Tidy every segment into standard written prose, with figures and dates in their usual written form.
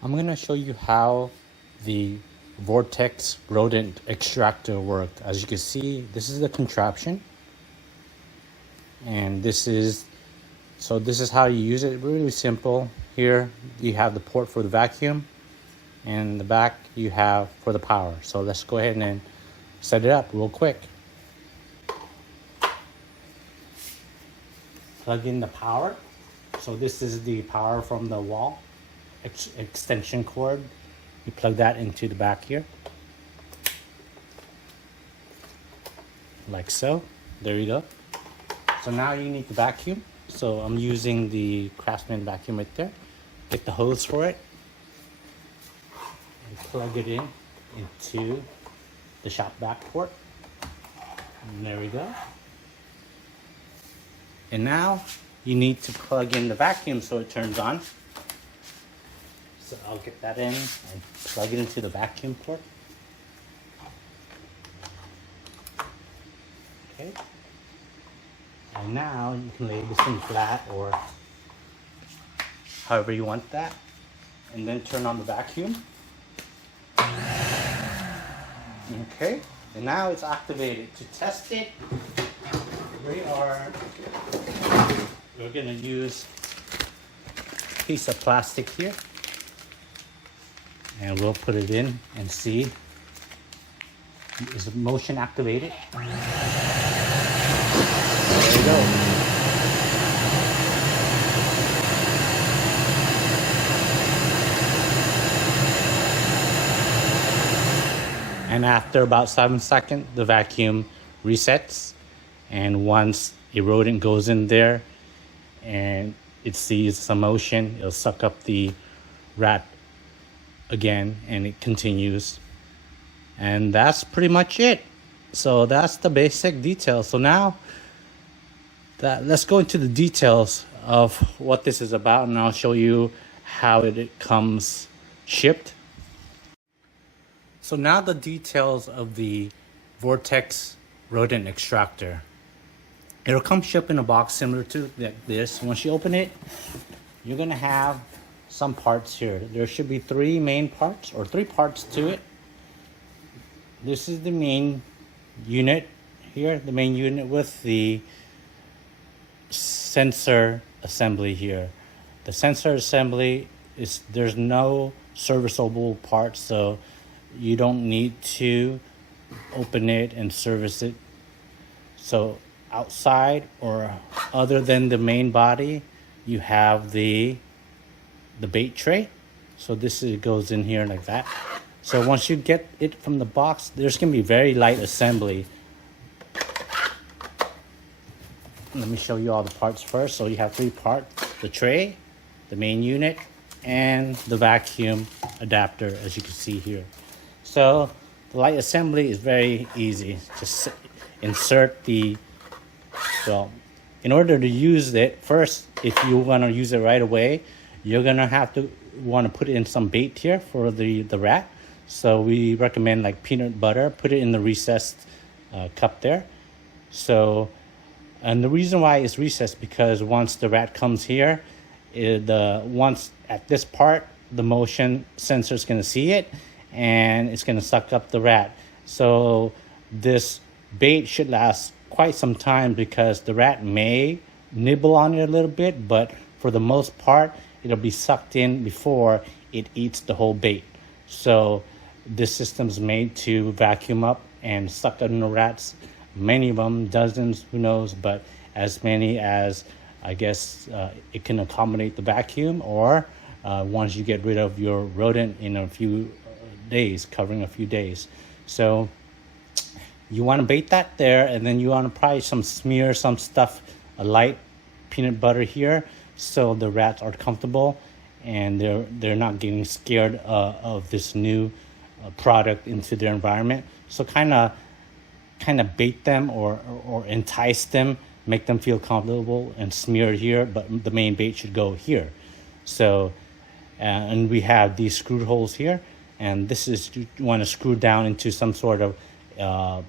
I'm going to show you how the Vortex Rodent Extractor worked. As you can see, this is the contraption. And this is how you use it. Really simple. Here you have the port for the vacuum, and in the back you have for the power. So let's go ahead and set it up real quick. Plug in the power. So this is the power from the wall extension cord. You plug that into the back here, like so. There you go. So now you need the vacuum. So I'm using the Craftsman vacuum right there. Get the hose for it and plug it in into the shop vac port. And there we go. And now you need to plug in the vacuum so it turns on. So I'll get that in and plug it into the vacuum port. Okay. And now you can lay this in flat or however you want that. And then turn on the vacuum. Okay. And now it's activated. To test it, we're going to use a piece of plastic here. And we'll put it in and see, is the motion activated? There we go. And after about 7 seconds, the vacuum resets. And once a rodent goes in there and it sees some motion, it'll suck up the rat again, and it continues. And that's pretty much it. So that's the basic details. So now let's go into the details of what this is about, and I'll show you how it comes shipped. So now the details of the Vortex Rodent Extractor. It'll come shipped in a box similar to this. Once you open it, you're gonna have some parts here. There should be three main parts, or three parts to it. This is the main unit here, the main unit with the sensor assembly here. The sensor assembly there's no serviceable parts, so you don't need to open it and service it. So outside or other than the main body, you have the bait tray. So goes in here like that. So once you get it from the box, there's gonna be very light assembly. Let me show you all the parts first. So you have three parts: the tray, the main unit, and the vacuum adapter, as you can see here. So the light assembly is very easy. Just insert in order to use it, first, if you want to use it right away, you're gonna want to put in some bait here for the rat. So we recommend like peanut butter. Put it in the recessed cup there. So, and the reason why it's recessed, because once the rat comes here, once at this part, the motion sensor is going to see it, and it's going to suck up the rat. So this bait should last quite some time, because the rat may nibble on it a little bit, but for the most part, it'll be sucked in before it eats the whole bait. So this system's made to vacuum up and suck in the rats. Many of them, dozens, who knows, but as many as I guess it can accommodate the vacuum, or once you get rid of your rodent in a few days, covering a few days. So you want to bait that there, and then you want to probably smear some stuff, a light peanut butter here, so the rats are comfortable and they're not getting scared of this new product into their environment. So kind of bait them or entice them, make them feel comfortable, and smear here, but the main bait should go here. So and we have these screw holes here, and this is, you want to screw down into some sort of a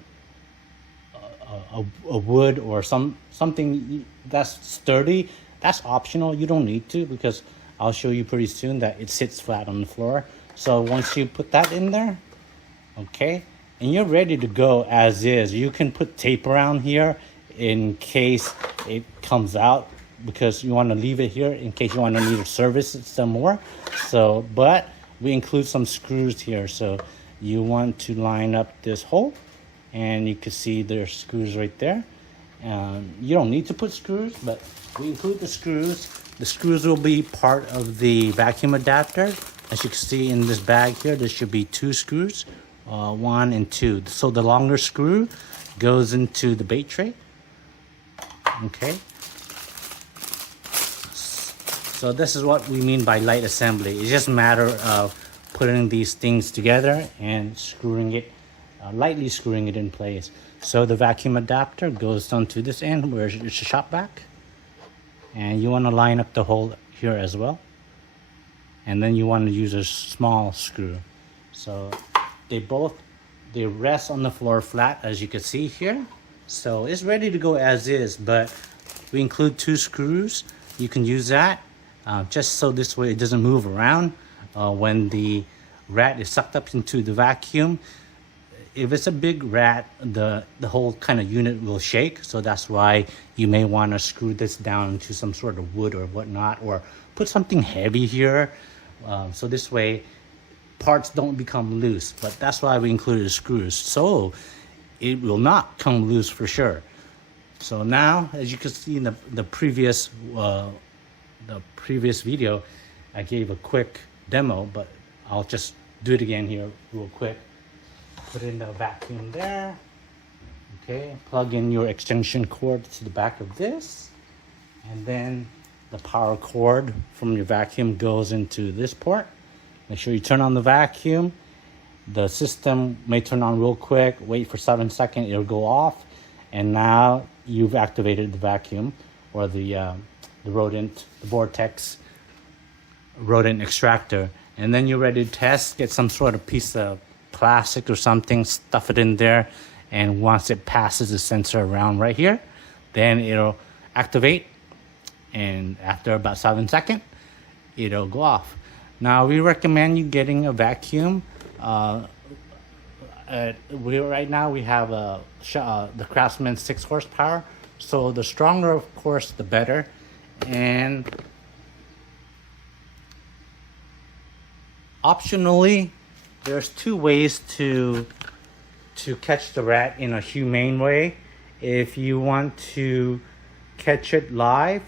wood or something that's sturdy. That's optional. You don't need to, because I'll show you pretty soon that it sits flat on the floor. So once you put that in there, okay, and you're ready to go as is. You can put tape around here in case it comes out, because you want to leave it here in case you want to need to service it some more. So, but we include some screws here. So you want to line up this hole, and you can see there's screws right there. You don't need to put screws, but we include the screws. The screws will be part of the vacuum adapter. As you can see in this bag here, there should be 2 screws, 1 and 2. So the longer screw goes into the bait tray. Okay. So this is what we mean by light assembly. It's just a matter of putting these things together and screwing it, lightly screwing it in place. So the vacuum adapter goes onto this end where it's a shop vac. And you want to line up the hole here as well. And then you want to use a small screw. So they rest on the floor flat, as you can see here. So it's ready to go as is, but we include 2 screws. You can use that just so this way it doesn't move around when the rat is sucked up into the vacuum. If it's a big rat, the whole kind of unit will shake. So that's why you may want to screw this down to some sort of wood or whatnot, or put something heavy here. So this way parts don't become loose. But that's why we included screws. So it will not come loose for sure. So now, as you can see in the previous video, I gave a quick demo, but I'll just do it again here real quick. Put in the vacuum there. Okay, plug in your extension cord to the back of this, and then the power cord from your vacuum goes into this port. Make sure you turn on the vacuum. The system may turn on real quick. Wait for 7 seconds, it'll go off, and now you've activated the vacuum, or the Vortex Rodent Extractor. And then you're ready to test. Get some sort of piece of plastic or something, stuff it in there, and once it passes the sensor around right here, then it'll activate, and after about 7 seconds, it'll go off. Now we recommend you getting a vacuum. Right now we have the Craftsman 6 horsepower, so the stronger, of course, the better. And optionally, there's 2 ways to catch the rat in a humane way. If you want to catch it live,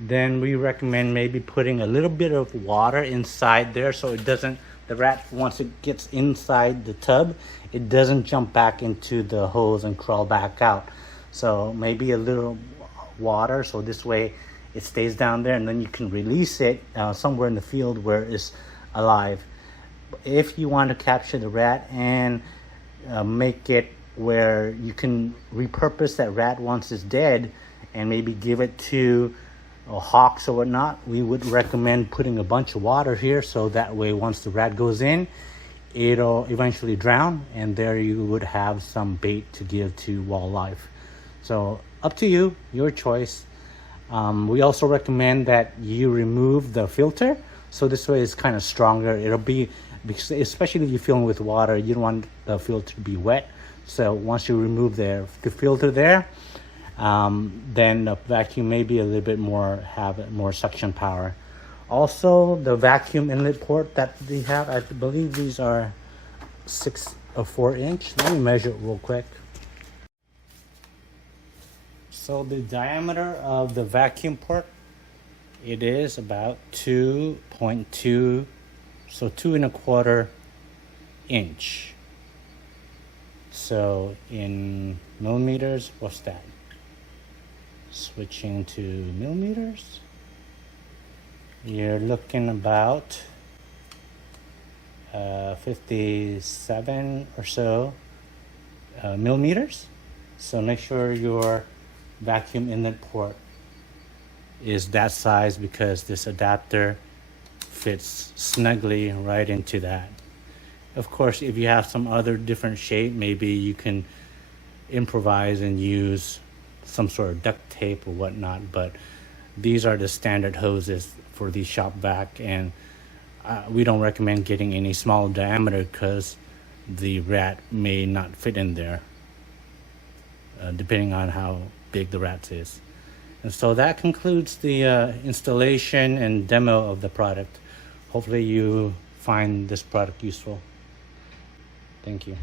then we recommend maybe putting a little bit of water inside there, so it doesn't, the rat, once it gets inside the tub, it doesn't jump back into the hose and crawl back out. So maybe a little water, so this way it stays down there, and then you can release it somewhere in the field where it's alive. If you want to capture the rat and make it where you can repurpose that rat once it's dead, and maybe give it to hawks or whatnot, we would recommend putting a bunch of water here, so that way once the rat goes in, it'll eventually drown, and there you would have some bait to give to wildlife. So up to you, your choice. We also recommend that you remove the filter, so this way it's kind of stronger. It'll be, because especially if you're filling with water, you don't want the filter to be wet. So once you remove the filter there, then the vacuum may be a little bit more, have more suction power. Also, the vacuum inlet port that they have, I believe these are 6 or 4 inch. Let me measure it real quick. So the diameter of the vacuum port, it is about 2.2, so 2.25 inch. So in millimeters, what's that? Switching to millimeters, you're looking about 57 or so millimeters. So make sure your vacuum inlet port is that size, because this adapter fits snugly right into that. Of course, if you have some other different shape, maybe you can improvise and use some sort of duct tape or whatnot, but these are the standard hoses for the shop vac, and we don't recommend getting any small diameter because the rat may not fit in there, depending on how big the rat is. And so that concludes the installation and demo of the product. Hopefully you find this product useful. Thank you.